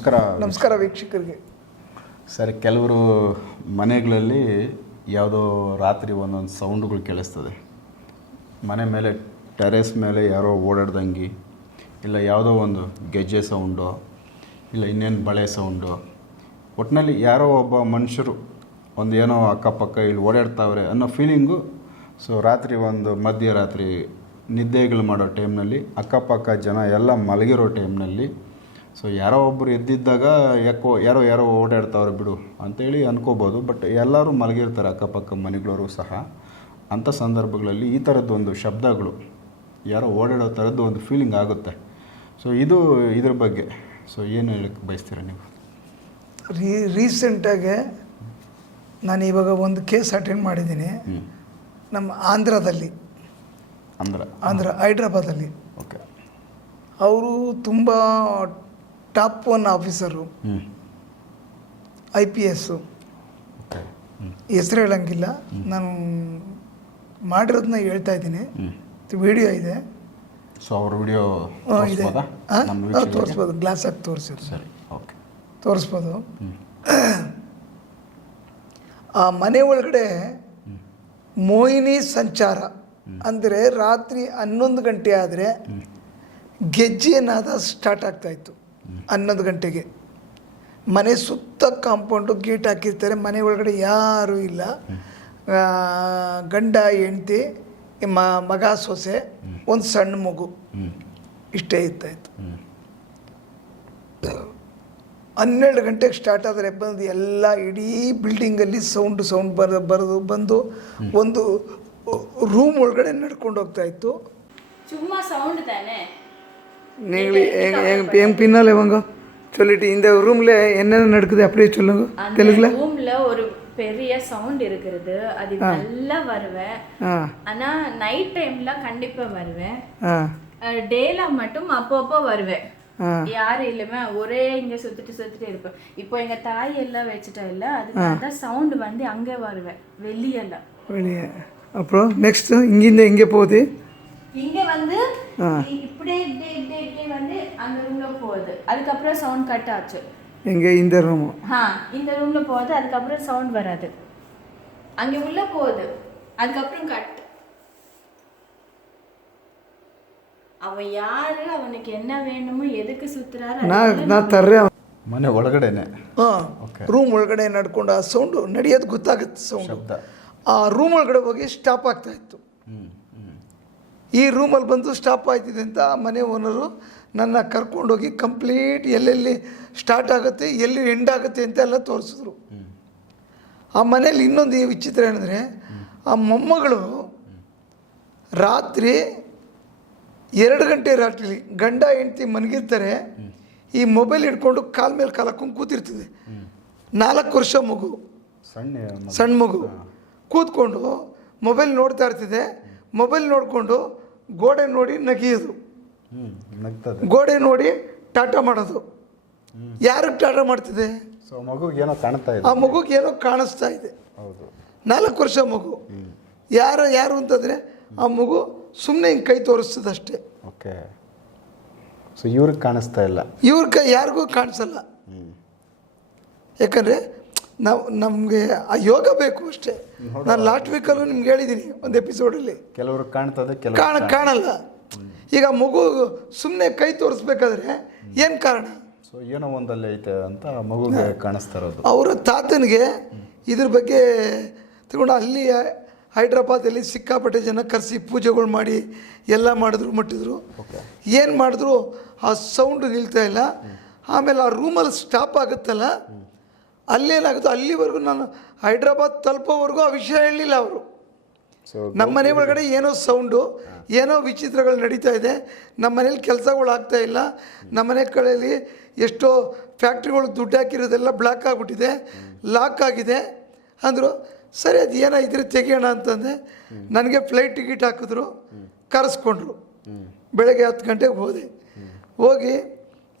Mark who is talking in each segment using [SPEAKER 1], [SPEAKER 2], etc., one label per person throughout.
[SPEAKER 1] ನಮಸ್ಕಾರ.
[SPEAKER 2] ನಮಸ್ಕಾರ ವೀಕ್ಷಕರಿಗೆ.
[SPEAKER 1] ಸರ್ ಕೆಲವರು ಮನೆಗಳಲ್ಲಿ ಯಾವುದೋ ರಾತ್ರಿ ಒಂದೊಂದು ಸೌಂಡ್ಗಳು ಕೇಳಿಸ್ತದೆ. ಮನೆ ಮೇಲೆ ಟೆರೆಸ್ ಮೇಲೆ ಯಾರೋ ಓಡಾಡ್ದಂಗೆ ಇಲ್ಲ ಯಾವುದೋ ಒಂದು ಗೆಜ್ಜೆ ಸೌಂಡು ಇಲ್ಲ ಇನ್ನೇನು ಬಳೆ ಸೌಂಡು ಒಟ್ಟಿನಲ್ಲಿ ಯಾರೋ ಒಬ್ಬ ಮನುಷ್ಯರು ಒಂದು ಏನೋ ಅಕ್ಕಪಕ್ಕ ಇಲ್ಲಿ ಓಡಾಡ್ತಾವ್ರೆ ಅನ್ನೋ ಫೀಲಿಂಗು ಸೊ ರಾತ್ರಿ ಒಂದು ಮಧ್ಯರಾತ್ರಿ ನಿದ್ದೆಗಳು ಮಾಡೋ ಟೈಮ್ನಲ್ಲಿ ಅಕ್ಕಪಕ್ಕ ಜನ ಎಲ್ಲ ಮಲಗಿರೋ ಟೈಮ್ನಲ್ಲಿ ಸೊ ಯಾರೋ ಒಬ್ಬರು ಎದ್ದಿದ್ದಾಗ ಯಾಕೋ ಯಾರೋ ಯಾರೋ ಓಡಾಡ್ತಾವ್ರೆ ಬಿಡು ಅಂತೇಳಿ ಅನ್ಕೋಬೋದು ಬಟ್ ಎಲ್ಲರೂ ಮಲಗಿರ್ತಾರೆ ಅಕ್ಕಪಕ್ಕ ಮನೆಗಳವರು ಸಹ. ಅಂಥ ಸಂದರ್ಭಗಳಲ್ಲಿ ಈ ಥರದ್ದು ಒಂದು ಶಬ್ದಗಳು ಯಾರೋ ಓಡಾಡೋ ಥರದ್ದು ಒಂದು ಫೀಲಿಂಗ್ ಆಗುತ್ತೆ. ಸೊ ಇದು ಇದ್ರ ಬಗ್ಗೆ. ಸೊ ಏನು ಹೇಳಕ್ಕೆ ಬಯಸ್ತೀರಾ ನೀವು?
[SPEAKER 2] ರೀ ರೀಸೆಂಟಾಗೆ ನಾನು ಇವಾಗ ಒಂದು ಕೇಸ್ ಅಟೆಂಡ್ ಮಾಡಿದ್ದೀನಿ. ನಮ್ಮ ಆಂಧ್ರದಲ್ಲಿ.
[SPEAKER 1] ಆಂಧ್ರ.
[SPEAKER 2] ಆಂಧ್ರ ಹೈದ್ರಾಬಾದಲ್ಲಿ.
[SPEAKER 1] ಓಕೆ.
[SPEAKER 2] ಅವರು ತುಂಬ
[SPEAKER 1] top
[SPEAKER 2] one officer. I
[SPEAKER 1] P S
[SPEAKER 2] ಹೆಸರು ಹೇಳಂಗಿಲ್ಲ. ನಾನು ಮಾಡಿರೋದನ್ನ ಹೇಳ್ತಾ ಇದ್ದೀನಿ. ವಿಡಿಯೋ ಇದೆ.
[SPEAKER 1] ಸೊ ಅವ್ರ ವಿಡಿಯೋ
[SPEAKER 2] ಇದೆ?
[SPEAKER 1] ತೋರಿಸ್ಬೋದು?
[SPEAKER 2] ಗ್ಲಾಸ್ ಹಾಕಿ ತೋರಿಸಿದ್ರು.
[SPEAKER 1] ಸರಿ. ಓಕೆ.
[SPEAKER 2] ತೋರಿಸ್ಬೋದು. ಆ ಮನೆ ಒಳಗಡೆ ಮೋಹಿನಿ ಸಂಚಾರ ಅಂದರೆ ರಾತ್ರಿ ಹನ್ನೊಂದು ಗಂಟೆ ಆದರೆ ಗೆಜ್ಜೆನಾದ ಸ್ಟಾರ್ಟ್ ಆಗ್ತಾ ಇತ್ತು. ಹನ್ನೊಂದು ಗಂಟೆಗೆ. ಮನೆ ಸುತ್ತ ಕಾಂಪೌಂಡು ಗೇಟ್ ಹಾಕಿರ್ತಾರೆ. ಮನೆ ಒಳಗಡೆ ಯಾರೂ ಇಲ್ಲ. ಗಂಡ, ಹೆಂಡತಿ ಮ, ಮಗ, ಸೊಸೆ, ಒಂದು ಸಣ್ಣ ಮಗು. ಇಷ್ಟೇ
[SPEAKER 1] ಇತ್ತಾಯಿತು
[SPEAKER 2] ಹನ್ನೆರಡು ಗಂಟೆಗೆ ಸ್ಟಾರ್ಟ್ ಆದರೆ ಬಂದು ಎಲ್ಲ ಇಡೀ ಬಿಲ್ಡಿಂಗಲ್ಲಿ ಸೌಂಡ್ ಸೌಂಡ್ ಬರ, ಬರೋದು ಬಂದು ಒಂದು ರೂಮ್ ಒಳಗಡೆ ನಡ್ಕೊಂಡು ಹೋಗ್ತಾಯಿತ್ತು
[SPEAKER 3] ಸುಮ್ಮ ಸೌಂಡ್ ತಾನೆ.
[SPEAKER 2] நீங்கள் என் பின்னால் இவங்க சொல்லிட்டு இந்த ரூமில் என்னென்ன நடக்குது அப்படியே சொல்லுங்க.
[SPEAKER 3] அந்த ரூம்ல ஒரு பெரிய சவுண்ட் இருக்கிறது அது நல்லா வருவேன். ஆனா நைட் டைம்ல கண்டிப்பா வருவேன். டேல மட்டும் அப்பப்போ வருவேன். யாரும் இல்லைமே ஒரே இங்க சுத்திட்டு சுத்திட்டு இருப்பேன் இப்போ எங்க தாய் எல்லாம் வச்சுட்டா இல்ல அதுக்காக தான் சவுண்ட் வந்து அங்கே வருவேன் வெளியெல்லாம்.
[SPEAKER 2] வெளியே. அப்புறம் நெக்ஸ்ட்டு இங்கேருந்து எங்கே போகுது?
[SPEAKER 3] இங்க வந்து இ- இப்படியே இப்படியே இப்படியே இப்படியே வந்து அந்த ரூம்ல போகுது அதுக்கப்புறம் சவுண்ட் கட் ஆச்சு
[SPEAKER 2] எங்கே இந்த ரூமு
[SPEAKER 3] ஆ இந்த ரூம்ல போகுது அதுக்கப்புறம் சவுண்ட் வராது அங்க உள்ள போகுது அதுக்கப்புறம் கட் அவன் யாரு அவனுக்கு என்ன வேணுமோ எதுக்கு சுத்துறாரு
[SPEAKER 2] நான் நான் தர்றேன்
[SPEAKER 1] ಮನೆ ಒಳಗಡೆನೆ
[SPEAKER 2] ಹಾಂ
[SPEAKER 1] Okay.
[SPEAKER 2] ರೂಮ್ ಒಳಗಡೆ ನಡ್ಕೊಂಡು ಆ ಸೌಂಡು ನಡೆಯೋದು ಗೊತ್ತಾಗುತ್ತೆ ಸೌಂಡು
[SPEAKER 1] ಶಬ್ದ
[SPEAKER 2] ಆ ರೂಮ್ ಒಳಗಡೆ ಹೋಗಿ ಸ್ಟಾಪ್ ಆಗ್ತಾ ಇತ್ತು
[SPEAKER 1] ಹ್ಞೂ ಹ್ಞೂ
[SPEAKER 2] ಈ ರೂಮಲ್ಲಿ ಬಂದು ಸ್ಟಾಪ್ ಆಯ್ತಿದೆ ಅಂತ ಆ ಮನೆ ಓನರು ನನ್ನ ಕರ್ಕೊಂಡೋಗಿ ಕಂಪ್ಲೀಟ್ ಎಲ್ಲೆಲ್ಲಿ ಸ್ಟಾರ್ಟ್ ಆಗುತ್ತೆ ಎಲ್ಲಿ ಎಂಡ್ ಆಗುತ್ತೆ ಅಂತ ಎಲ್ಲ ತೋರಿಸಿದ್ರು. ಆ ಮನೇಲಿ ಇನ್ನೊಂದು ಈ ವಿಚಿತ್ರ ಏನಂದರೆ ಆ ಮೊಮ್ಮಗಳು ರಾತ್ರಿ ಎರಡು ಗಂಟೆ ರಾತ್ರಿ ಗಂಡ ಹೆಂಡ್ತಿ ಮನಗಿರ್ತಾರೆ ಈ ಮೊಬೈಲ್ ಹಿಡ್ಕೊಂಡು ಕಾಲ ಮೇಲೆ ಕಾಲಕ್ಕೊಂಡು ಕೂತಿರ್ತದೆ. ನಾಲ್ಕು ವರ್ಷ ಮಗು
[SPEAKER 1] ಸಣ್ಣ.
[SPEAKER 2] ಸಣ್ಣ ಮಗು. ಕೂತ್ಕೊಂಡು ಮೊಬೈಲ್ ನೋಡ್ತಾ ಇರ್ತಿದೆ. ಮೊಬೈಲ್ ನೋಡಿಕೊಂಡು ಗೋಡೆ ನೋಡಿ ನಗಿಯೋದು ಗೋಡೆ ನೋಡಿ ಟಾಟಾ ಮಾಡೋದು. ಯಾರಿಗೆ ಟಾಟಾ ಮಾಡ್ತಿದೆ?
[SPEAKER 1] ಸೊ ಮಗುಗೆ ಏನೋ ಕಾಣ್ತಾ
[SPEAKER 2] ಆ
[SPEAKER 1] ಇದೆ
[SPEAKER 2] ಮಗುಗೆ ಏನೋ ಕಾಣಿಸ್ತಾ ಇದೆ.
[SPEAKER 1] ಹೌದು.
[SPEAKER 2] ನಾಲ್ಕು ವರ್ಷ ಮಗು. ಯಾರು ಯಾರು ಅಂತಂದರೆ ಆ ಮಗು ಸುಮ್ಮನೆ ಹಿಂಗೆ ಕೈ ತೋರಿಸ್ತದೆ ಅಷ್ಟೇ
[SPEAKER 1] ಓಕೆ. ಸೊ ಇವ್ರಿಗೆ ಕಾಣಿಸ್ತಾ ಇಲ್ಲ.
[SPEAKER 2] ಇವ್ರ ಕೈ ಯಾರಿಗೂ ಕಾಣಿಸಲ್ಲ. ಯಾಕಂದರೆ ನಾವು ನಮಗೆ ಆ ಯೋಗ ಬೇಕು ಅಷ್ಟೇ. ನಾನು ಲಾಸ್ಟ್ ವೀಕಲ್ಲೂ ನಿಮ್ಗೆ ಹೇಳಿದ್ದೀನಿ ಒಂದು ಎಪಿಸೋಡಲ್ಲಿ
[SPEAKER 1] ಕೆಲವರು ಕಾಣ್ತದೆ
[SPEAKER 2] ಕಾಣ ಕಾಣಲ್ಲ. ಈಗ ಮಗು ಸುಮ್ಮನೆ ಕೈ ತೋರಿಸ್ಬೇಕಾದ್ರೆ ಏನು ಕಾರಣ?
[SPEAKER 1] ಸೊ ಏನೋ ಒಂದಲ್ಲಿ ಐತೆ ಅಂತ ಮಗುಗೆ ಕಾಣಿಸ್ತಾ ಇರೋದು.
[SPEAKER 2] ಅವರ ತಾತನಿಗೆ ಇದ್ರ ಬಗ್ಗೆ ತಗೊಂಡು ಅಲ್ಲಿ ಹೈದ್ರಾಬಾದಲ್ಲಿ ಸಿಕ್ಕಾಪಟ್ಟೆ ಜನ ಕರೆಸಿ ಪೂಜೆಗಳು ಮಾಡಿ ಎಲ್ಲ ಮಾಡಿದ್ರು ಮುಟ್ಟಿದ್ರು. ಏನು ಮಾಡಿದ್ರು? ಆ ಸೌಂಡ್ ನಿಲ್ತಾ ಇಲ್ಲ. ಆಮೇಲೆ ಆ ರೂಮಲ್ಲಿ ಸ್ಟಾಪ್ ಆಗುತ್ತಲ್ಲ? ಅಲ್ಲೇನಾಗುತ್ತೋ? ಅಲ್ಲಿವರೆಗೂ ನಾನು ಹೈದ್ರಾಬಾದ್ ತಲುಪೋವರೆಗೂ ಆ ವಿಷಯ ಹೇಳಲಿಲ್ಲ ಅವರು. ನಮ್ಮ ಮನೆ ಒಳಗಡೆ ಏನೋ ಸೌಂಡು ಏನೋ ವಿಚಿತ್ರಗಳು ನಡೀತಾ ಇದೆ. ನಮ್ಮ ಮನೇಲಿ ಕೆಲಸಗಳು ಆಗ್ತಾ ಇಲ್ಲ. ನಮ್ಮ ಮನೆ ಕಡೆಯಲ್ಲಿ ಎಷ್ಟೋ ಫ್ಯಾಕ್ಟ್ರಿಗಳು ದುಡ್ಡು ಹಾಕಿರೋದೆಲ್ಲ ಬ್ಲಾಕ್ ಆಗಿಬಿಟ್ಟಿದೆ. ಲಾಕ್ ಆಗಿದೆ. ಅಂದರು ಸರಿ ಅದು ಏನೋ ಇದ್ರೆ ತೆಗಿಯೋಣ ಅಂತಂದೆ. ನನಗೆ ಫ್ಲೈಟ್ ಟಿಕೆಟ್ ಹಾಕಿದ್ರು. ಕರೆಸ್ಕೊಂಡ್ರು. ಬೆಳಗ್ಗೆ ಹತ್ತು ಗಂಟೆಗೆ ಹೋದೆ. ಹೋಗಿ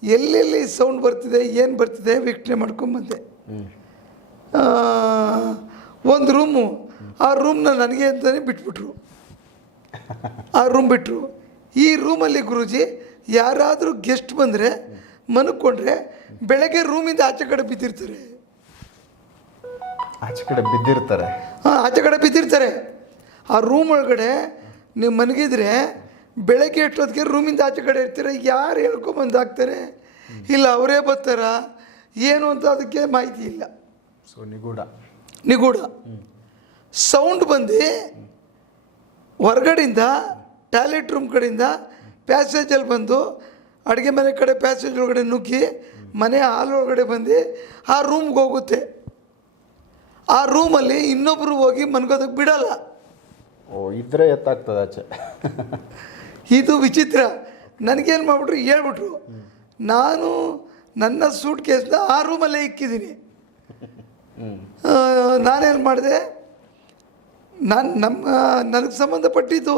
[SPEAKER 2] ಎಲ್ಲೆಲ್ಲಿ ಸೌಂಡ್ ಬರ್ತಿದೆ ಏನು ಬರ್ತಿದೆ ವೀಕ್ಷಣೆ ಮಾಡ್ಕೊಂಬಂದೆ. ಒಂದು ರೂಮು. ಆ ರೂಮ್ನ ನನಗೆ ಅಂತಲೇ ಬಿಟ್ಬಿಟ್ರು. ಆ ರೂಮ್ ಬಿಟ್ಟರು ಈ ರೂಮಲ್ಲಿ ಗುರುಜಿ ಯಾರಾದರೂ ಗೆಸ್ಟ್ ಬಂದರೆ ಮನ್ಕೊಂಡ್ರೆ ಬೆಳಗ್ಗೆ ರೂಮಿಂದ ಆಚೆ ಕಡೆ ಬಿದ್ದಿರ್ತಾರೆ.
[SPEAKER 1] ಆಚೆ ಕಡೆ ಬಿದ್ದಿರ್ತಾರೆ.
[SPEAKER 2] ಹಾಂ ಆಚೆ ಕಡೆ ಬಿದ್ದಿರ್ತಾರೆ. ಆ ರೂಮ್ ಒಳಗಡೆ ನೀವು ಮನಗಿದ್ರೆ ಬೆಳಗ್ಗೆ ಎಷ್ಟೊತ್ತಿಗೆ ರೂಮಿಂದ ಆಚೆ ಕಡೆ ಇರ್ತೀರ ಯಾರು ಹೇಳ್ಕೊಂಬಂದಾಗ್ತಾರೆ? ಇಲ್ಲ ಅವರೇ ಬರ್ತಾರ? ಏನು ಅಂತ ಅದಕ್ಕೆ ಮಾಹಿತಿ ಇಲ್ಲ.
[SPEAKER 1] ಸೊ ನಿಗೂಢ.
[SPEAKER 2] ನಿಗೂಢ. ಸೌಂಡ್ ಬಂದು ಹೊರಗಡೆಯಿಂದ ಟಾಯ್ಲೆಟ್ ರೂಮ್ ಕಡೆಯಿಂದ ಪ್ಯಾಸೇಜಲ್ಲಿ ಬಂದು ಅಡುಗೆ ಮನೆ ಕಡೆ ಪ್ಯಾಸೇಜ್ ಒಳಗಡೆ ನುಗ್ಗಿ ಮನೆ ಹಾಲ್ ಒಳಗಡೆ ಬಂದು ಆ ರೂಮ್ಗೆ ಹೋಗುತ್ತೆ. ಆ ರೂಮಲ್ಲಿ ಇನ್ನೊಬ್ಬರು ಹೋಗಿ ಮನ್ಗೋದಕ್ಕೆ ಬಿಡಲ್ಲ.
[SPEAKER 1] ಓ ಇದ್ರೆ ಎತ್ತಾಗ್ತದೆ ಆಚೆ.
[SPEAKER 2] ಇದು ವಿಚಿತ್ರ. ನನಗೇನು ಮಾಡ್ಬಿಟ್ರು ಹೇಳ್ಬಿಟ್ರು ನಾನು ನನ್ನ ಸೂಟ್ ಕೇಸ್ನ ಆ ರೂಮಲ್ಲೇ ಇಕ್ಕಿದ್ದೀನಿ. ನಾನೇನು ಮಾಡಿದೆ? ನಾನು ನಮ್ಮ ನನಗೆ ಸಂಬಂಧಪಟ್ಟಿದ್ದು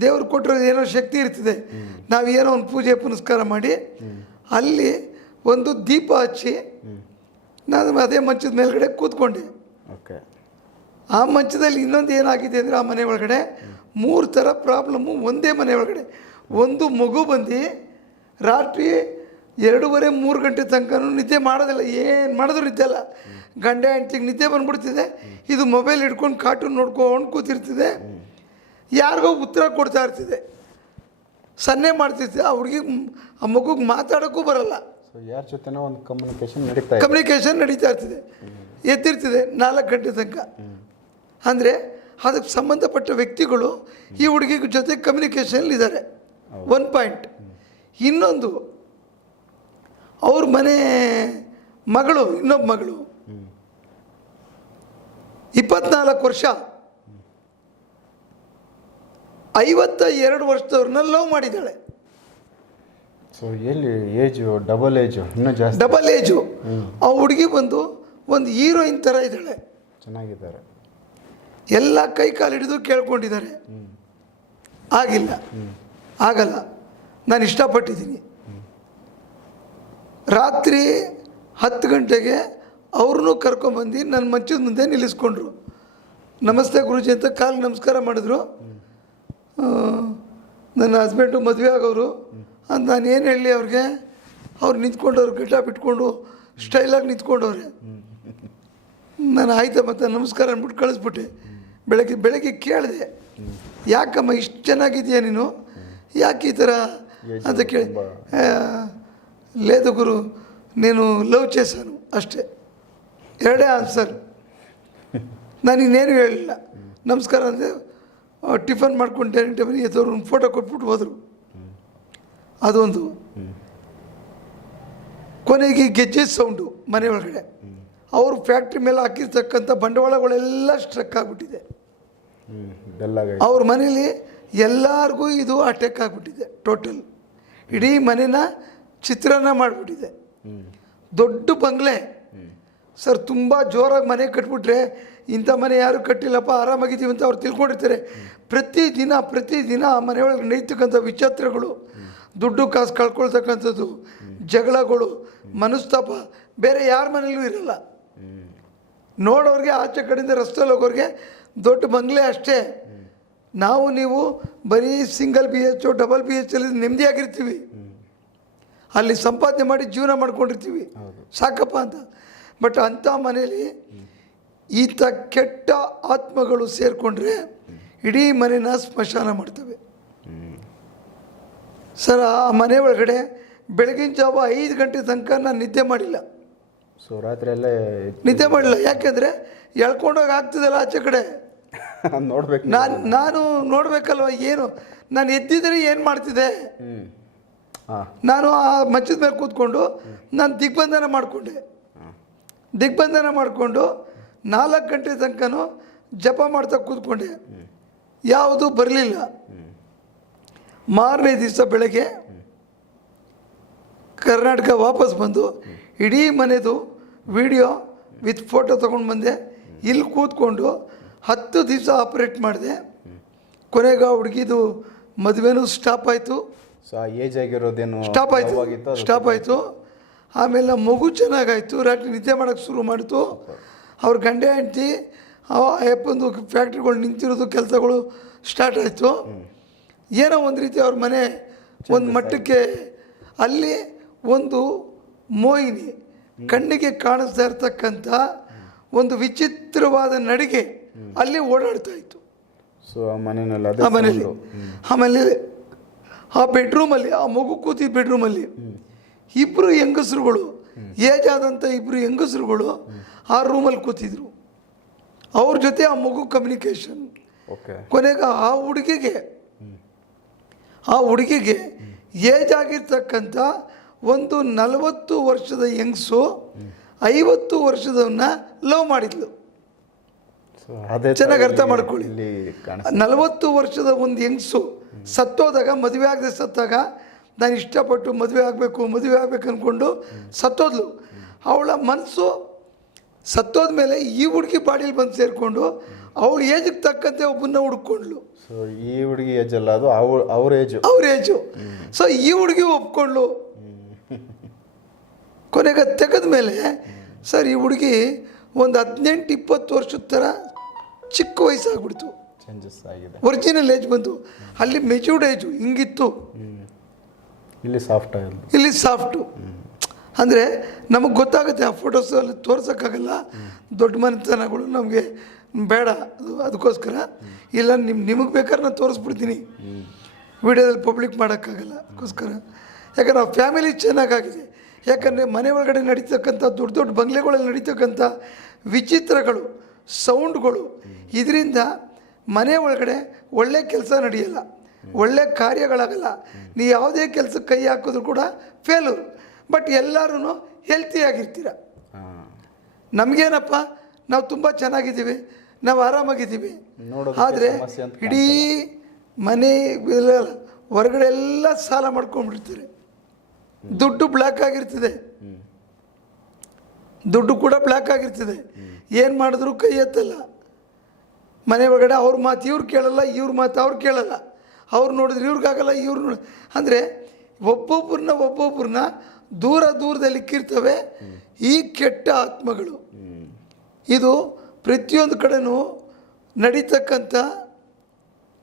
[SPEAKER 2] ದೇವ್ರು ಕೊಟ್ಟಿರೋದು ಏನೋ ಶಕ್ತಿ ಇರ್ತದೆ. ನಾವು ಏನೋ ಒಂದು ಪೂಜೆ ಪುನಸ್ಕಾರ ಮಾಡಿ ಅಲ್ಲಿ ಒಂದು ದೀಪ ಹಚ್ಚಿ ನಾನು ಅದೇ ಮಂಚದ ಮೇಲ್ಗಡೆ ಕೂತ್ಕೊಂಡೆ.
[SPEAKER 1] ಓಕೆ.
[SPEAKER 2] ಆ ಮಂಚದಲ್ಲಿ ಇನ್ನೊಂದು ಏನಾಗಿದೆ ಅಂದರೆ ಆ ಮನೆ ಒಳಗಡೆ ಮೂರು ಥರ ಪ್ರಾಬ್ಲಮ್ಮು ಒಂದೇ ಮನೆ ಒಳಗಡೆ. ಒಂದು ಮಗು ಬಂದು ರಾತ್ರಿ ಎರಡೂವರೆ ಮೂರು ಗಂಟೆ ತನಕ ನಿದ್ದೆ ಮಾಡೋದಿಲ್ಲ. ಏನು ಮಾಡಿದ್ರು ನಿದ್ದೆ ಅಲ್ಲ. ಗಂಡ ಹೆಂಡ್ತಿಗೆ ನಿದ್ದೆ ಬಂದ್ಬಿಡ್ತಿದೆ. ಇದು ಮೊಬೈಲ್ ಹಿಡ್ಕೊಂಡು ಕಾರ್ಟೂನ್ ನೋಡ್ಕೊಂಡು ಕೂತಿರ್ತಿದೆ. ಯಾರಿಗೋ ಉತ್ತರ ಕೊಡ್ತಾ ಇರ್ತಿದೆ. ಸನ್ನೆ ಮಾಡ್ತಿರ್ತಿದೆ ಆ ಹುಡುಗಿ ಆ ಮಗುಗೆ ಮಾತಾಡೋಕ್ಕೂ ಬರಲ್ಲ.
[SPEAKER 1] ಯಾರ ಜೊತೆನೋ ಒಂದು ಕಮ್ಯುನಿಕೇಶನ್ ನಡೀತಾ ಇದೆ.
[SPEAKER 2] ಕಮ್ಯುನಿಕೇಷನ್ ನಡೀತಾ ಇರ್ತಿದೆ. ಎತ್ತಿರ್ತಿದೆ ನಾಲ್ಕು ಗಂಟೆ ತನಕ. ಅಂದರೆ ಅದಕ್ಕೆ ಸಂಬಂಧಪಟ್ಟ ವ್ಯಕ್ತಿಗಳು ಈ ಹುಡುಗಿ ಜೊತೆ ಕಮ್ಯುನಿಕೇಷನ್ ಇದ್ದಾರೆ ಒನ್ ಪಾಯಿಂಟ್ ಇನ್ನೊಂದು ಅವ್ರ ಮನೆ ಮಗಳು ಇನ್ನೊಬ್ಬ ಮಗಳು. ಇಪ್ಪತ್ನಾಲ್ಕು ವರ್ಷ. ಐವತ್ತ ಎರಡು ವರ್ಷದವ್ರನ್ನ ಲವ್ ಮಾಡಿದ್ದಾಳೆ.
[SPEAKER 1] ಸೊ ಎಲ್ಲಿ ಏಜು ಡಬಲ್ ಏಜು ಇನ್ನೂ ಜಾಸ್ತಿ?
[SPEAKER 2] ಡಬಲ್ ಏಜು ಆ ಹುಡುಗಿ ಬಂದು ಒಂದು ಹೀರೋಯಿನ್ ಥರ ಇದ್ದಾಳೆ.
[SPEAKER 1] ಚೆನ್ನಾಗಿದ್ದಾರೆ.
[SPEAKER 2] ಎಲ್ಲ ಕೈ ಕಾಲು ಹಿಡಿದು ಕೇಳ್ಕೊಂಡಿದ್ದಾರೆ. ಆಗಿಲ್ಲ. ಆಗಲ್ಲ. ನಾನು ಇಷ್ಟಪಟ್ಟಿದ್ದೀನಿ. ರಾತ್ರಿ ಹತ್ತು ಗಂಟೆಗೆ ಅವ್ರನ್ನೂ ಕರ್ಕೊಂಬಂದು ನನ್ನ ಮಂಚದ ಮುಂದೆ ನಿಲ್ಲಿಸ್ಕೊಂಡ್ರು. ನಮಸ್ತೆ ಗುರುಜಿ ಅಂತ ಕಾಲು ನಮಸ್ಕಾರ ಮಾಡಿದ್ರು. ನನ್ನ ಹಸ್ಬೆಂಡು ಮದುವೆ ಆಗೋರು. ಅಂತ ನಾನು ಏನು ಹೇಳಲಿ ಅವ್ರಿಗೆ? ಅವ್ರು ನಿಂತ್ಕೊಂಡವ್ರು ಗಿಟಾಪ್ ಬಿಟ್ಕೊಂಡು ಸ್ಟೈಲಾಗಿ ನಿಂತ್ಕೊಂಡವ್ರೆ. ನಾನು ಆಯ್ತಾ ಮತ್ತೆ ನಮಸ್ಕಾರ ಅಂದ್ಬಿಟ್ಟು ಕಳಿಸ್ಬಿಟ್ಟೆ. ಬೆಳಗ್ಗೆ ಬೆಳಗ್ಗೆ ಕೇಳಿದೆ. ಯಾಕಮ್ಮ ಇಷ್ಟು ಚೆನ್ನಾಗಿದೆಯಾ ನೀನು? ಯಾಕೆ ಈ ಥರ ಅಂತ ಕೇಳಿ. లేదు ಗುರು నేను ಲವ್ చేశాను ಅಷ್ಟೇ ಎರಡೇ ಆನ್ಸರ್ ನಾನು ಇನ್ನೇನು ಹೇಳಿಲ್ಲ ನಮಸ್ಕಾರ ಅಂದರೆ ಟಿಫನ್ ಮಾಡ್ಕೊಂಡು ಡೈನಿಂಗ್ ಟೇಬಲ್ ಎದ್ದವ್ರು ಒಂದು ಫೋಟೋ ಕೊಟ್ಬಿಟ್ಟು ಹೋದರು ಅದೊಂದು ಕೊನೆಗೆ ಗೆಜ್ಜೆ ಸೌಂಡು ಮನೆ ಒಳಗಡೆ ಅವರು ಫ್ಯಾಕ್ಟ್ರಿ ಮೇಲೆ ಹಾಕಿರ್ತಕ್ಕಂಥ ಬಂಡವಾಳಗಳೆಲ್ಲ ಸ್ಟ್ರಕ್ ಆಗಿಬಿಟ್ಟಿದೆ
[SPEAKER 1] ಹ್ಞೂ ಡಲ್ಲಾಗಿ
[SPEAKER 2] ಅವ್ರ ಮನೇಲಿ ಎಲ್ಲರಿಗೂ ಇದು ಅಟ್ಯಾಕ್ ಆಗಿಬಿಟ್ಟಿದೆ ಟೋಟಲ್ ಇಡೀ ಮನೇನ ಚಿತ್ರಾನ್ನ ಮಾಡಿಬಿಟ್ಟಿದೆ. ದೊಡ್ಡ ಬಂಗ್ಲೆ. ಸರ್, ತುಂಬ ಜೋರಾಗಿ ಮನೆ ಕಟ್ಬಿಟ್ರೆ ಇಂಥ ಮನೆ ಯಾರು ಕಟ್ಟಿಲ್ಲಪ್ಪ, ಆರಾಮಾಗಿದ್ದೀವಿ ಅಂತ ಅವ್ರು ತಿಳ್ಕೊಂಡಿರ್ತಾರೆ. ಪ್ರತಿ ಪ್ರತಿದಿನ ಪ್ರತಿದಿನ ಆ ಮನೆಯೊಳಗೆ ನಡೀತಕ್ಕಂಥ ವಿಚಿತ್ರಗಳು, ದುಡ್ಡು ಕಾಸು ಕಳ್ಕೊಳ್ತಕ್ಕಂಥದ್ದು, ಜಗಳಗಳು, ಮನಸ್ತಾಪ, ಬೇರೆ ಯಾರ ಮನೇಲೂ ಇರಲ್ಲ. ನೋಡೋರಿಗೆ, ಆಚೆ ಕಡೆಯಿಂದ ರಸ್ತೆಯಲ್ಲಿ ಹೋಗೋರಿಗೆ ದೊಡ್ಡ ಬಂಗ್ಲೆ ಅಷ್ಟೇ. ನಾವು ನೀವು ಬರೀ single B H double B H ಅಲ್ಲಿ ನೆಮ್ಮದಿಯಾಗಿರ್ತೀವಿ. ಅಲ್ಲಿ ಸಂಪಾದನೆ ಮಾಡಿ ಜೀವನ ಮಾಡ್ಕೊಂಡಿರ್ತೀವಿ. ಸಾಕಪ್ಪ ಅಂತ. ಬಟ್ ಅಂಥ ಮನೇಲಿ ಈತ ಕೆಟ್ಟ ಆತ್ಮಗಳು ಸೇರಿಕೊಂಡ್ರೆ ಇಡೀ ಮನೆನ ಸ್ಮಶಾನ ಮಾಡ್ತವೆ. ಸರ್ ಆ ಮನೆ ಒಳಗಡೆ ಬೆಳಗಿನ ಜಾವ ಐದು ಗಂಟೆ ತನಕ ನಾನು ನಿದ್ದೆ ಮಾಡಿಲ್ಲ.
[SPEAKER 1] ಸೊ ರಾತ್ರಿ ಎಲ್ಲ
[SPEAKER 2] ನಿದ್ದೆ ಮಾಡಿಲ್ಲ. ಯಾಕೆಂದರೆ ಎಳ್ಕೊಂಡೋಗಿ ಆಗ್ತದಲ್ಲ ಆಚೆ ಕಡೆ.
[SPEAKER 1] ನೋಡ್ಬೇಕು
[SPEAKER 2] ನಾನು ನಾನು ನೋಡಬೇಕಲ್ವ ಏನು? ನಾನು ಎದ್ದಿದ್ರೆ ಏನು ಮಾಡ್ತಿದ್ದೆ? ನಾನು ಆ ಮಂಚದ ಮೇಲೆ ಕೂತ್ಕೊಂಡು ನಾನು ದಿಗ್ಬಂಧನ ಮಾಡಿಕೊಂಡೆ. ದಿಗ್ಬಂಧನ ಮಾಡಿಕೊಂಡು ನಾಲ್ಕು ಗಂಟೆ ತನಕನೂ ಜಪ ಮಾಡ್ತಾ ಕೂತ್ಕೊಂಡೆ. ಯಾವುದು ಬರಲಿಲ್ಲ. ಮಾರನೇ ದಿವಸ ಬೆಳಗ್ಗೆ ಕರ್ನಾಟಕ ವಾಪಸ್ ಬಂದು ಇಡೀ ಮನೆದು ವಿಡಿಯೋ ವಿತ್ ಫೋಟೋ ತೊಗೊಂಡು ಬಂದೆ. ಇಲ್ಲಿ ಕೂತ್ಕೊಂಡು ಹತ್ತು ದಿವಸ ಆಪ್ರೇಟ್ ಮಾಡಿದೆ. ಕೊನೆಗೆ ಆ ಹುಡುಗಿದು ಮದುವೆನೂ ಸ್ಟಾಪ್ ಆಯಿತು.
[SPEAKER 1] ಸೊ ಆ ಏಜ್ ಆಗಿರೋದೇನು
[SPEAKER 2] ಸ್ಟಾಪ್ ಆಯಿತು. ಸ್ಟಾಪ್ ಆಯಿತು. ಆಮೇಲೆ ಮಗು ಚೆನ್ನಾಗಾಯಿತು. ರಾತ್ರಿ ನಿದ್ದೆ ಮಾಡೋಕ್ಕೆ ಶುರು ಮಾಡಿತು. ಅವ್ರ ಗಂಡ ಹೆಂಡ್ತಿ ಅವ ಅಪ್ಪಂದು ಫ್ಯಾಕ್ಟ್ರಿಗಳು ನಿಂತಿರೋದು ಕೆಲಸಗಳು ಸ್ಟಾರ್ಟ್ ಆಯಿತು. ಏನೋ ಒಂದು ರೀತಿ ಅವ್ರ ಮನೆ ಒಂದು ಮಟ್ಟಕ್ಕೆ ಅಲ್ಲಿ ಒಂದು ಮೋಹಿನಿ ಕಣ್ಣಿಗೆ ಕಾಣಿಸ್ತಾ ಇರ್ತಕ್ಕಂಥ ಒಂದು ವಿಚಿತ್ರವಾದ ನಡಿಗೆ ಅಲ್ಲಿ ಓಡಾಡ್ತಾ ಇತ್ತು.
[SPEAKER 1] ಸೊ ಆ ಮನೆಯಲ್ಲಿ
[SPEAKER 2] ಆ ಮನೇಲಿ ಆಮೇಲೆ ಆ ಬೆಡ್ರೂಮಲ್ಲಿ ಆ ಮಗು ಕೂತಿದ್ದ ಬೆಡ್ರೂಮಲ್ಲಿ ಇಬ್ಬರು ಹೆಂಗಸರುಗಳು ಏಜ್ ಆದಂಥ ಇಬ್ಬರು ಹೆಂಗಸರುಗಳು ಆ ರೂಮಲ್ಲಿ ಕೂತಿದ್ರು. ಅವ್ರ ಜೊತೆ ಆ ಮಗು ಕಮ್ಯುನಿಕೇಷನ್ ಕೊನೆಗೆ ಆ ಹುಡುಗಿಗೆ ಆ ಹುಡುಗಿಗೆ ಏಜ್ ಆಗಿರ್ತಕ್ಕಂಥ ಒಂದು ನಲವತ್ತು ವರ್ಷದ ಹೆಂಗಸು ಐವತ್ತು ವರ್ಷದವನ್ನ ಲವ್ ಮಾಡಿದ್ಲು. ಚೆನ್ನಾಗಿ ಅರ್ಥ ಮಾಡ್ಕೊಳ್ಳಿ. ನಲವತ್ತು ವರ್ಷದ ಒಂದು ಹೆಂಗಸು ಸತ್ತೋದಾಗ ಮದುವೆ ಆಗದೆ ಸತ್ತಾಗ ನಾನು ಇಷ್ಟಪಟ್ಟು ಮದುವೆ ಆಗಬೇಕು ಮದುವೆ ಆಗಬೇಕು ಅಂದ್ಕೊಂಡು ಸತ್ತೋದ್ಲು. ಅವಳ ಮನಸ್ಸು ಸತ್ತೋದ ಮೇಲೆ ಈ ಹುಡುಗಿ ಬಾಡಿಲಿ ಬಂದು ಸೇರಿಕೊಂಡು ಅವಳು ಏಜಿಗೆ ತಕ್ಕಂತೆ ಒಬ್ಬನ್ನ ಹುಡ್ಕೊಂಡ್ಲು.
[SPEAKER 1] ಸೊ ಈ ಹುಡುಗಿ ಏಜ್ ಅಲ್ಲ ಅದು ಅವ್ರ ಅವ್ರ ಏಜು
[SPEAKER 2] ಅವ್ರ ಏಜು ಸೊ ಈ ಹುಡುಗಿ ಒಪ್ಕೊಂಡ್ಲು. ಕೊನೆಗೆ ತೆಗೆದ ಮೇಲೆ ಸರ್ ಈ ಹುಡುಗಿ ಒಂದು ಹದಿನೆಂಟು ಇಪ್ಪತ್ತು ವರ್ಷದ ಥರ ಚಿಕ್ಕ ವಯಸ್ಸಾಗ್ಬಿಡ್ತು.
[SPEAKER 1] ಚೇಂಜಸ್ ಆಗಿದೆ.
[SPEAKER 2] ಒರಿಜಿನಲ್ ಏಜ್ ಬಂತು ಅಲ್ಲಿ ಮೆಚೂರ್ಡ್ ಏಜು ಹಿಂಗಿತ್ತು.
[SPEAKER 1] ಇಲ್ಲಿ ಸಾಫ್ಟ್
[SPEAKER 2] ಇಲ್ಲಿ ಸಾಫ್ಟು ಅಂದರೆ ನಮಗೆ ಗೊತ್ತಾಗುತ್ತೆ ಆ ಫೋಟೋಸ್ ಅಲ್ಲಿ ತೋರ್ಸೋಕ್ಕಾಗಲ್ಲ. ದೊಡ್ಡ ಮನೆತನಗಳು ನಮಗೆ ಬೇಡ. ಅದು ಅದಕ್ಕೋಸ್ಕರ ಇಲ್ಲ ನಿಮ್ಮ ನಿಮಗೆ ಬೇಕಾದ್ರೆ ನಾನು ತೋರಿಸ್ಬಿಡ್ತೀನಿ. ವಿಡಿಯೋದಲ್ಲಿ ಪಬ್ಲಿಕ್ ಮಾಡೋಕ್ಕಾಗಲ್ಲ. ಅದಕ್ಕೋಸ್ಕರ. ಯಾಕಂದ್ರೆ ಆ ಫ್ಯಾಮಿಲಿ ಚೆನ್ನಾಗಾಗಿದೆ. ಯಾಕಂದರೆ ಮನೆ ಒಳಗಡೆ ನಡೀತಕ್ಕಂಥ ದೊಡ್ಡ ದೊಡ್ಡ ಬಂಗ್ಲೆಗಳಲ್ಲಿ ನಡೀತಕ್ಕಂಥ ವಿಚಿತ್ರಗಳು ಸೌಂಡ್ಗಳು ಇದರಿಂದ ಮನೆ ಒಳಗಡೆ ಒಳ್ಳೆ ಕೆಲಸ ನಡೆಯಲ್ಲ ಒಳ್ಳೆ ಕಾರ್ಯಗಳಾಗಲ್ಲ. ನೀ ಯಾವುದೇ ಕೆಲಸಕ್ಕೆ ಕೈ ಹಾಕಿದ್ರು ಕೂಡ ಫೇಲೂರು ಬಟ್ ಎಲ್ಲರೂ ಹೆಲ್ತಿಯಾಗಿರ್ತೀರ ನಮಗೇನಪ್ಪ ನಾವು ತುಂಬ ಚೆನ್ನಾಗಿದ್ದೀವಿ ನಾವು ಆರಾಮಾಗಿದ್ದೀವಿ. ಆದರೆ ಇಡೀ ಮನೆ ಹೊರಗಡೆ ಎಲ್ಲ ಸಾಲ ಮಾಡ್ಕೊಂಡ್ಬಿಡ್ತಾರೆ. ದುಡ್ಡು ಬ್ಲ್ಯಾಕ್ ಆಗಿರ್ತದೆ. ದುಡ್ಡು ಕೂಡ ಬ್ಲ್ಯಾಕ್ ಆಗಿರ್ತದೆ. ಏನು ಮಾಡಿದ್ರು ಕೈ ಎತ್ತಲ್ಲ. ಮನೆ ಒಳಗಡೆ ಅವ್ರ ಮಾತು ಇವ್ರು ಕೇಳಲ್ಲ, ಇವ್ರ ಮಾತು ಅವ್ರು ಕೇಳಲ್ಲ. ಅವ್ರು ನೋಡಿದ್ರೆ ಇವ್ರಿಗಾಗಲ್ಲ, ಇವ್ರು ನೋಡಿ. ಅಂದರೆ ಒಬ್ಬೊಬ್ಬರನ್ನ ಒಬ್ಬೊಬ್ಬರನ್ನ ದೂರ ದೂರದಲ್ಲಿ ಇಕ್ಕಿರ್ತವೆ. ಈ ಕೆಟ್ಟ ಆತ್ಮಗಳು. ಇದು ಪ್ರತಿಯೊಂದು ಕಡೆನೂ ನಡೀತಕ್ಕಂಥ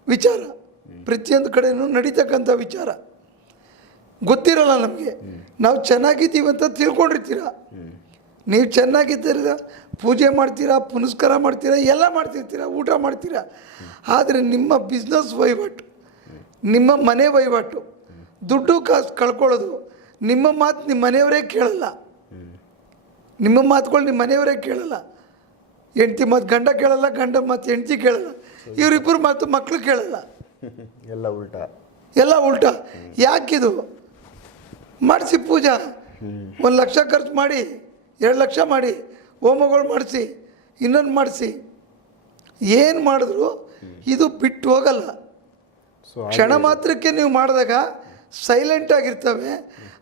[SPEAKER 2] ವಿಚಾರ. ಪ್ರತಿಯೊಂದು ಕಡೆನೂ ನಡೀತಕ್ಕಂಥ ವಿಚಾರ. ಗೊತ್ತಿರಲ್ಲ ನಮಗೆ. ನಾವು ಚೆನ್ನಾಗಿದ್ದೀವಿ ಅಂತ ತಿಳ್ಕೊಂಡಿರ್ತೀರ? ನೀವು ಚೆನ್ನಾಗಿದ್ದೀರ ಪೂಜೆ ಮಾಡ್ತೀರಾ ಪುನಸ್ಕಾರ ಮಾಡ್ತೀರಾ ಎಲ್ಲ ಮಾಡ್ತಿರ್ತೀರಾ ಊಟ ಮಾಡ್ತೀರಾ. ಆದರೆ ನಿಮ್ಮ ಬಿಸ್ನೆಸ್ ವಹಿವಾಟು ನಿಮ್ಮ ಮನೆ ವಹಿವಾಟು ದುಡ್ಡು ಕಾಸು ಕಳ್ಕೊಳ್ಳೋದು ನಿಮ್ಮ ಮಾತು ನಿಮ್ಮ ಮನೆಯವರೇ ಕೇಳಲ್ಲ. ನಿಮ್ಮ ಮಾತುಗಳು ನಿಮ್ಮ ಮನೆಯವರೇ ಕೇಳಲ್ಲ. ಹೆಂಡ್ತಿ ಮಾತು ಗಂಡ ಕೇಳಲ್ಲ ಗಂಡ ಮಾತು ಹೆಂಡ್ತಿ ಕೇಳಲ್ಲ. ಇವರಿಬ್ಬರು ಮಾತು ಮಕ್ಕಳು ಕೇಳಲ್ಲ.
[SPEAKER 1] ಎಲ್ಲ ಉಲ್ಟಾ.
[SPEAKER 2] ಎಲ್ಲ ಉಲ್ಟಾ. ಯಾಕಿದು? ಮಾಡಿಸಿ ಪೂಜಾ. ಒಂದು ಲಕ್ಷ ಖರ್ಚು ಮಾಡಿ ಎರಡು ಲಕ್ಷ ಮಾಡಿ ಹೋಮಗಳು ಮಾಡಿಸಿ ಇನ್ನೊಂದು ಮಾಡಿಸಿ ಏನು ಮಾಡಿದ್ರು ಇದು ಬಿಟ್ಟು ಹೋಗಲ್ಲ. ಕ್ಷಣ ಮಾತ್ರಕ್ಕೆ ನೀವು ಮಾಡಿದಾಗ ಸೈಲೆಂಟ್ ಆಗಿರ್ತವೆ.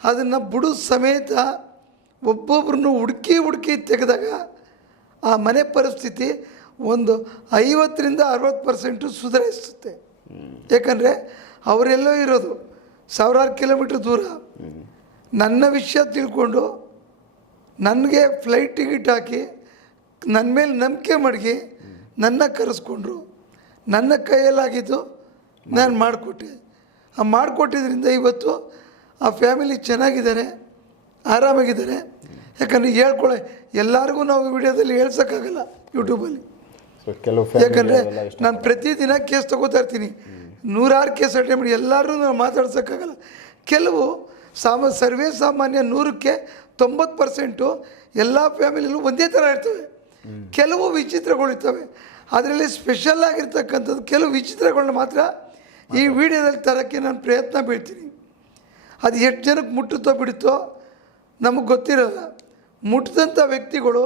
[SPEAKER 2] ಅದನ್ನು ಬುಡು ಸಮೇತ ಒಬ್ಬೊಬ್ರನ್ನು ಹುಡುಕಿ ಹುಡುಕಿ ತೆಗೆದಾಗ ಆ ಮನೆ ಪರಿಸ್ಥಿತಿ ಒಂದು ಐವತ್ತರಿಂದ ಅರವತ್ತು ಪರ್ಸೆಂಟು ಸುಧಾರಿಸುತ್ತೆ. ಯಾಕಂದರೆ ಅವರೆಲ್ಲೋ ಇರೋದು ಸಾವಿರಾರು ಕಿಲೋಮೀಟ್ರ್ ದೂರ. ನನ್ನ ವಿಷಯ ತಿಳ್ಕೊಂಡು ನನಗೆ ಫ್ಲೈಟ್ ಟಿಕೆಟ್ ಹಾಕಿ ನನ್ನ ಮೇಲೆ ನಂಬಿಕೆ ಮಡಗಿ ನನ್ನ ಕರೆಸ್ಕೊಂಡ್ರು. ನನ್ನ ಕೈಯಲ್ಲಾಗಿದ್ದು ನಾನು ಮಾಡಿಕೊಟ್ಟೆ. ಆ ಮಾಡಿಕೊಟ್ಟಿದ್ರಿಂದ ಇವತ್ತು ಆ ಫ್ಯಾಮಿಲಿ ಚೆನ್ನಾಗಿದ್ದಾರೆ ಆರಾಮಾಗಿದ್ದಾರೆ. ಯಾಕಂದರೆ ಹೇಳ್ಕೊಳ್ಳೆ ಎಲ್ಲರಿಗೂ ನಾವು ವಿಡಿಯೋದಲ್ಲಿ ಹೇಳ್ಸೋಕ್ಕಾಗಲ್ಲ ಯೂಟ್ಯೂಬಲ್ಲಿ ಯಾಕಂದರೆ ನಾನು ಪ್ರತಿದಿನ ಕೇಸ್ ತಗೋತಾ ಇರ್ತೀನಿ. ನೂರಾರು ಕೇಸ್ ಅಟೆಂಡ್ ಮಾಡಿ ಎಲ್ಲರೂ ನಾವು ಮಾತಾಡ್ಸೋಕ್ಕಾಗಲ್ಲ. ಕೆಲವು ಸಾಮ ಸರ್ವೇ ಸಾಮಾನ್ಯ ನೂರಕ್ಕೆ ತೊಂಬತ್ತು ಪರ್ಸೆಂಟು ಎಲ್ಲ ಫ್ಯಾಮಿಲಿಯಲ್ಲೂ ಒಂದೇ ಥರ ಇರ್ತವೆ. ಕೆಲವು ವಿಚಿತ್ರಗಳಿರ್ತವೆ ಅದರಲ್ಲಿ ಸ್ಪೆಷಲ್ ಆಗಿರ್ತಕ್ಕಂಥದ್ದು ಕೆಲವು ವಿಚಿತ್ರಗಳನ್ನ ಮಾತ್ರ ಈ ವಿಡಿಯೋದಲ್ಲಿ ತರೋಕ್ಕೆ ನಾನು ಪ್ರಯತ್ನ ಬೀಳ್ತೀನಿ. ಅದು ಎಷ್ಟು ಜನಕ್ಕೆ ಮುಟ್ಟುತ್ತೋ ಬಿಡುತ್ತೋ ನಮಗೆ ಗೊತ್ತಿರಲ್ಲ. ಮುಟ್ಟಿದಂಥ ವ್ಯಕ್ತಿಗಳು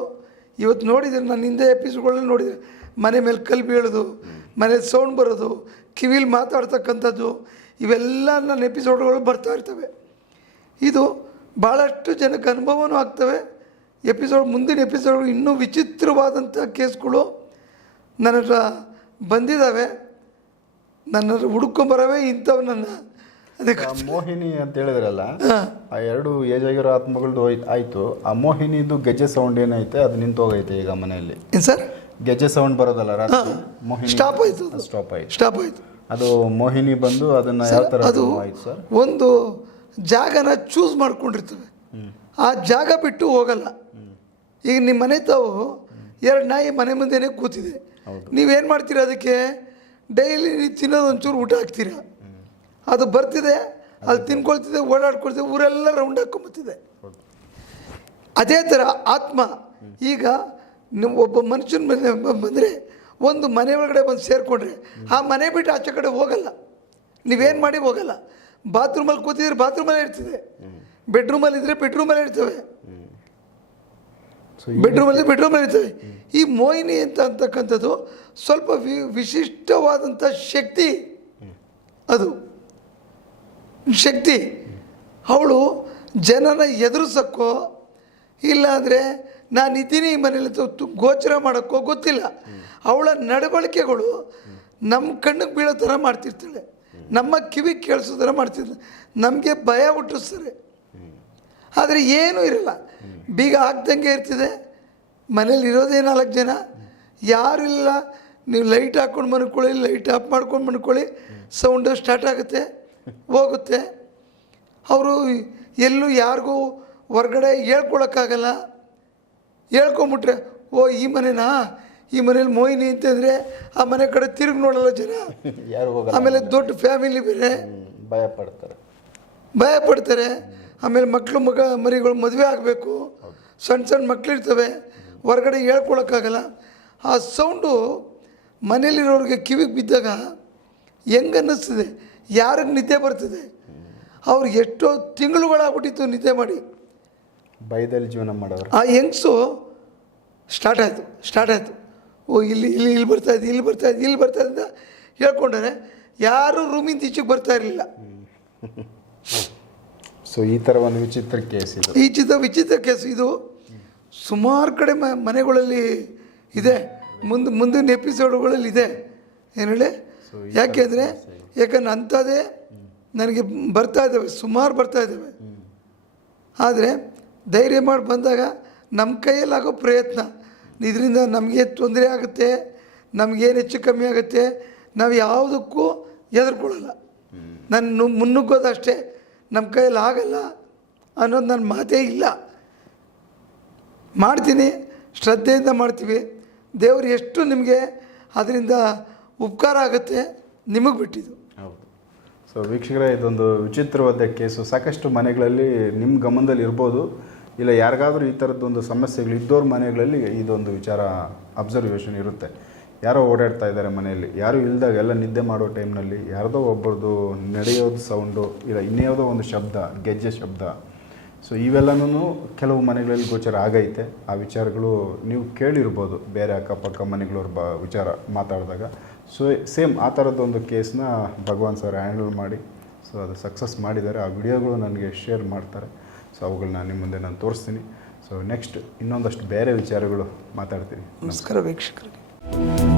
[SPEAKER 2] ಇವತ್ತು ನೋಡಿದರೆ ನಾನು ಹಿಂದೆ ಎಪಿಸೋಡ್ಗಳನ್ನ ನೋಡಿದರೆ ಮನೆ ಮೇಲೆ ಕಲ್ಲು ಬೀಳೋದು ಮನೇಲಿ ಸೌಂಡ್ ಬರೋದು ಕಿವಿಲಿ ಮಾತಾಡ್ತಕ್ಕಂಥದ್ದು ಇವೆಲ್ಲ ನನ್ನ ಎಪಿಸೋಡ್ಗಳು ಬರ್ತಾ ಇರ್ತವೆ. ಇದು ಭಾಳಷ್ಟು ಜನಕ್ಕೆ ಅನುಭವನೂ ಆಗ್ತವೆ. ಎಪಿಸೋಡ್ ಮುಂದಿನ ಎಪಿಸೋಡ್ ಇನ್ನೂ ವಿಚಿತ್ರವಾದಂಥ ಕೇಸ್ಗಳು ನನ್ನ ಹತ್ರ ಬಂದಿದ್ದಾವೆ. ನನ್ನ ಹುಡುಕೊಂಬರವೇ ಇಂಥವು ನನ್ನ ಅದಕ್ಕೆ
[SPEAKER 1] ಮೋಹಿನಿ ಅಂತ ಹೇಳಿದ್ರಲ್ಲ ಆ ಎರಡು ಏಜ್ ಆಗಿರೋ ಆತ್ಮಗಳದ್ದು ಆಯಿತು. ಆ ಮೋಹಿನಿದು ಗೆಜ್ಜೆ ಸೌಂಡ್ ಏನೈತೆ ಅದು ನಿಂತು ಹೋಗೈತೆ ಈಗ ಮನೆಯಲ್ಲಿ.
[SPEAKER 2] ಏನು ಸರ್?
[SPEAKER 1] ಗೆಜ್ಜೆ ಸೌಂಡ್ ಬರೋದಲ್ಲ ರಾತ್ರಿ? ಮೋಹಿನಿ
[SPEAKER 2] ಸ್ಟಾಪ್ ಆಯಿತು.
[SPEAKER 1] ಸ್ಟಾಪ್ ಆಯಿತು.
[SPEAKER 2] ಸ್ಟಾಪ್ ಆಯಿತು.
[SPEAKER 1] ಅದು ಮೋಹಿನಿ ಬಂದು ಅದನ್ನು ಯಾವ ಥರ
[SPEAKER 2] ಅದು
[SPEAKER 1] ಆಯ್ತು ಸರ್?
[SPEAKER 2] ಒಂದು ಜಾಗನ ಚೂಸ್ ಮಾಡ್ಕೊಂಡಿರ್ತವೆ. ಆ ಜಾಗ ಬಿಟ್ಟು ಹೋಗಲ್ಲ. ಈಗ ನಿಮ್ಮ ಮನೆ ತಾವು ಎರಡು ನಾಯಿ ಮನೆ ಮುಂದೆನೆ ಕೂತಿದೆ. ನೀವೇನು ಮಾಡ್ತೀರಾ ಅದಕ್ಕೆ? ಡೈಲಿ ನೀವು ತಿನ್ನೋದು ಒಂಚೂರು ಊಟ ಹಾಕ್ತೀರಾ? ಅದು ಬರ್ತಿದೆ ಅಲ್ಲಿ ತಿನ್ಕೊಳ್ತಿದೆ ಓಡಾಡ್ಕೊಳ್ತಿದೆ ಊರೆಲ್ಲ ರೌಂಡ್ ಹಾಕೊಂಬತ್ತಿದೆ. ಅದೇ ಥರ ಆತ್ಮ ಈಗ ನೀವು ಒಬ್ಬ ಮನುಷ್ಯನ ಮೇಲೆ ಬಂದರೆ ಒಂದು ಮನೆ ಒಳಗಡೆ ಬಂದು ಸೇರಿಕೊಂಡ್ರೆ ಆ ಮನೆ ಬಿಟ್ಟು ಆಚೆ ಕಡೆ ಹೋಗಲ್ಲ. ನೀವೇನು ಮಾಡಿ ಹೋಗಲ್ಲ. ಬಾತ್ರೂಮಲ್ಲಿ ಕೂತಿದ್ರೆ ಬಾತ್ರೂಮಲ್ಲಿ ಇರ್ತದೆ. ಬೆಡ್ರೂಮಲ್ಲಿ ಇದ್ದರೆ ಬೆಡ್ರೂಮಲ್ಲೇ ಇರ್ತವೆ. ಬೆಡ್ರೂಮಲ್ಲಿ ಬೆಡ್ರೂಮಲ್ಲಿ ಇರ್ತವೆ. ಈ ಮೋಹಿನಿ ಅಂತ ಅಂತಕ್ಕಂಥದ್ದು ಸ್ವಲ್ಪ ವಿ ವಿಶಿಷ್ಟವಾದಂಥ ಶಕ್ತಿ ಅದು. ಶಕ್ತಿ. ಅವಳು ಜನನ ಎದುರಿಸೋಕ್ಕೋ ಇಲ್ಲಾಂದರೆ ನಾನು ಇದ್ದೀನಿ ಈ ಮನೇಲಿ ಗೋಚರ ಮಾಡೋಕ್ಕೋ ಗೊತ್ತಿಲ್ಲ. ಅವಳ ನಡವಳಿಕೆಗಳು ನಮ್ಮ ಕಣ್ಣಿಗೆ ಬೀಳೋ ಥರ ಮಾಡ್ತಿರ್ತಾಳೆ. ನಮ್ಮ ಕಿವಿ ಕೇಳಿಸೋ ಥರ ಮಾಡ್ತಿರ್ತಾಳೆ ನಮಗೆ ಭಯ ಹುಟ್ಟಿಸ್ತಾರೆ ಆದರೆ ಏನೂ ಇರಲ್ಲ. ಬೀಗ ಆಗ್ದಂಗೆ ಇರ್ತಿದೆ. ಮನೇಲಿ ಇರೋದೇ ನಾಲ್ಕು ಜನ. ಯಾರು ಇಲ್ಲ. ನೀವು ಲೈಟ್ ಹಾಕ್ಕೊಂಡು ಮನ್ಕೊಳ್ಳಿ ಲೈಟ್ ಆಫ್ ಮಾಡ್ಕೊಂಡು ಮನ್ಕೊಳ್ಳಿ ಸೌಂಡು ಸ್ಟಾರ್ಟ್ ಆಗುತ್ತೆ, ಹೋಗುತ್ತೆ. ಅವರು ಎಲ್ಲೂ ಯಾರಿಗೂ ಹೊರ್ಗಡೆ ಹೇಳ್ಕೊಳಕ್ಕಾಗಲ್ಲ. ಹೇಳ್ಕೊಂಬಿಟ್ರೆ, ಓ, ಈ ಮನೆನಾ? ಈ ಮನೇಲಿ ಮೋಹಿನಿ ಅಂತಂದರೆ ಆ ಮನೆ ಕಡೆ ತಿರುಗಿ ನೋಡಲ್ಲ ಜನ.
[SPEAKER 1] ಯಾರು ಹೋಗಲ್ಲ
[SPEAKER 2] ಆಮೇಲೆ ದೊಡ್ಡ ಫ್ಯಾಮಿಲಿ ಬೇರೆ.
[SPEAKER 1] ಭಯ ಪಡ್ತಾರೆ.
[SPEAKER 2] ಭಯ ಪಡ್ತಾರೆ. ಆಮೇಲೆ ಮಕ್ಕಳು ಮಗ ಮರಿಗಳು ಮದುವೆ ಆಗಬೇಕು. ಸಣ್ಣ ಸಣ್ಣ ಮಕ್ಕಳಿರ್ತವೆ ಹೊರಗಡೆ ಹೇಳ್ಕೊಳಕ್ಕಾಗಲ್ಲ. ಆ ಸೌಂಡು ಮನೇಲಿರೋರಿಗೆ ಕಿವಿಗೆ ಬಿದ್ದಾಗ ಹೆಂಗೆ ಅನ್ನಿಸ್ತದೆ ಯಾರಿಗೆ ನಿದ್ದೆ ಬರ್ತದೆ? ಅವ್ರು ಎಷ್ಟೋ ತಿಂಗಳುಗಳಾಗ್ಬಿಟ್ಟಿತ್ತು ನಿದ್ದೆ ಮಾಡಿ.
[SPEAKER 1] ಭಯದಲ್ಲಿ ಜೀವನ ಮಾಡೋರು.
[SPEAKER 2] ಆ ಹೆಂಗಸು ಸ್ಟಾರ್ಟ್ ಆಯಿತು ಸ್ಟಾರ್ಟ್ ಆಯಿತು. ಓ ಇಲ್ಲಿ ಇಲ್ಲಿ ಇಲ್ಲಿ ಬರ್ತಾ ಇದೆ ಇಲ್ಲಿ ಬರ್ತಾ ಇದೆ ಇಲ್ಲಿ ಬರ್ತಾ ಇದೆ ಅಂತ ಹೇಳ್ಕೊಂಡ್ರೆ ಯಾರೂ ರೂಮಿಂದ ಈಚೆಗೆ ಬರ್ತಾ ಇರಲಿಲ್ಲ.
[SPEAKER 1] ಸೊ ಈ ಥರ ಒಂದು ವಿಚಿತ್ರ ಕೇಸ್ ಇದು.
[SPEAKER 2] ಈ ಚಿತ್ರ ವಿಚಿತ್ರ ಕೇಸ್ ಇದು. ಸುಮಾರು ಕಡೆ ಮ ಮನೆಗಳಲ್ಲಿ ಇದೆ. ಮುಂದೆ ಮುಂದಿನ ಎಪಿಸೋಡ್ಗಳಲ್ಲಿ ಇದೆ. ಏನು ಹೇಳಿ? ಯಾಕೆಂದರೆ ಯಾಕಂದ್ರೆ ಅಂಥದ್ದೇ ನನಗೆ ಬರ್ತಾ ಇದ್ದಾವೆ ಸುಮಾರು ಬರ್ತಾ ಇದ್ದಾವೆ. ಆದರೆ ಧೈರ್ಯ ಮಾಡಿ ಬಂದಾಗ ನಮ್ಮ ಕೈಯಲ್ಲಾಗೋ ಪ್ರಯತ್ನ ಇದರಿಂದ ನಮಗೆ ತೊಂದರೆ ಆಗುತ್ತೆ ನಮಗೇನು ಹೆಚ್ಚು ಕಮ್ಮಿ ಆಗುತ್ತೆ, ನಾವು ಯಾವುದಕ್ಕೂ ಹೆದರ್ಕೊಳ್ಳಲ್ಲ. ನಾನು ಮುನ್ನುಗ್ಗೋದಷ್ಟೇ ನಮ್ಮ ಕೈಯಲ್ಲಿ ಆಗಲ್ಲ ಅನ್ನೋದು ನನ್ನ ಮಾತೇ ಇಲ್ಲ. ಮಾಡ್ತೀನಿ, ಶ್ರದ್ಧೆಯಿಂದ ಮಾಡ್ತೀವಿ. ದೇವರು ಎಷ್ಟು ನಿಮಗೆ ಅದರಿಂದ ಉಪಕಾರ ಆಗುತ್ತೆ ನಿಮಗೆ ಬಿಟ್ಟಿದ್ದು.
[SPEAKER 1] ಹೌದು. ಸೊ ವೀಕ್ಷಕರೇ, ಇದೊಂದು ವಿಚಿತ್ರವಾದ ಕೇಸು. ಸಾಕಷ್ಟು ಮನೆಗಳಲ್ಲಿ ನಿಮ್ಮ ಗಮನದಲ್ಲಿ ಇರ್ಬೋದು ಇಲ್ಲ, ಯಾರಿಗಾದರೂ ಈ ಥರದ್ದೊಂದು ಸಮಸ್ಯೆಗಳು ಇದ್ದವ್ರ ಮನೆಗಳಲ್ಲಿ ಇದೊಂದು ವಿಚಾರ ಅಬ್ಸರ್ವೇಷನ್ ಇರುತ್ತೆ. ಯಾರೋ ಓಡಾಡ್ತಾ ಇದ್ದಾರೆ ಮನೆಯಲ್ಲಿ, ಯಾರು ಇಲ್ದಾಗ ಎಲ್ಲ ನಿದ್ದೆ ಮಾಡೋ ಟೈಮ್ನಲ್ಲಿ ಯಾರ್ದೋ ಒಬ್ಬರದು ನಡೆಯೋದು ಸೌಂಡು ಇಲ್ಲ, ಇನ್ಯಾವುದೋ ಒಂದು ಶಬ್ದ, ಗೆಜ್ಜೆ ಶಬ್ದ. ಸೊ ಇವೆಲ್ಲನೂ ಕೆಲವು ಮನೆಗಳಲ್ಲಿ ಗೋಚರ ಆಗೈತೆ. ಆ ವಿಚಾರಗಳು ನೀವು ಕೇಳಿರ್ಬೋದು, ಬೇರೆ ಅಕ್ಕಪಕ್ಕ ಮನೆಗಳವ್ರ ಬ, ವಿಚಾರ ಮಾತಾಡಿದಾಗ. ಸೊ ಸೇಮ್ ಆ ಥರದ್ದೊಂದು ಕೇಸನ್ನ ಭಗವಾನ್ ಸರ್ ಹ್ಯಾಂಡಲ್ ಮಾಡಿ. ಸೊ ಅದು ಸಕ್ಸಸ್ ಮಾಡಿದ್ದಾರೆ. ಆ ವಿಡಿಯೋಗಳು ನನಗೆ ಶೇರ್ ಮಾಡ್ತಾರೆ. ಸೊ ಅವುಗಳನ್ನ ನಿಮ್ಮ ಮುಂದೆ ನಾನು ತೋರಿಸ್ತೀನಿ. ಸೊ ನೆಕ್ಸ್ಟ್ ಇನ್ನೊಂದಷ್ಟು ಬೇರೆ ವಿಚಾರಗಳು ಮಾತಾಡ್ತೀನಿ.
[SPEAKER 2] ನಮಸ್ಕಾರ. ವೀಕ್ಷಕರಿಗೆ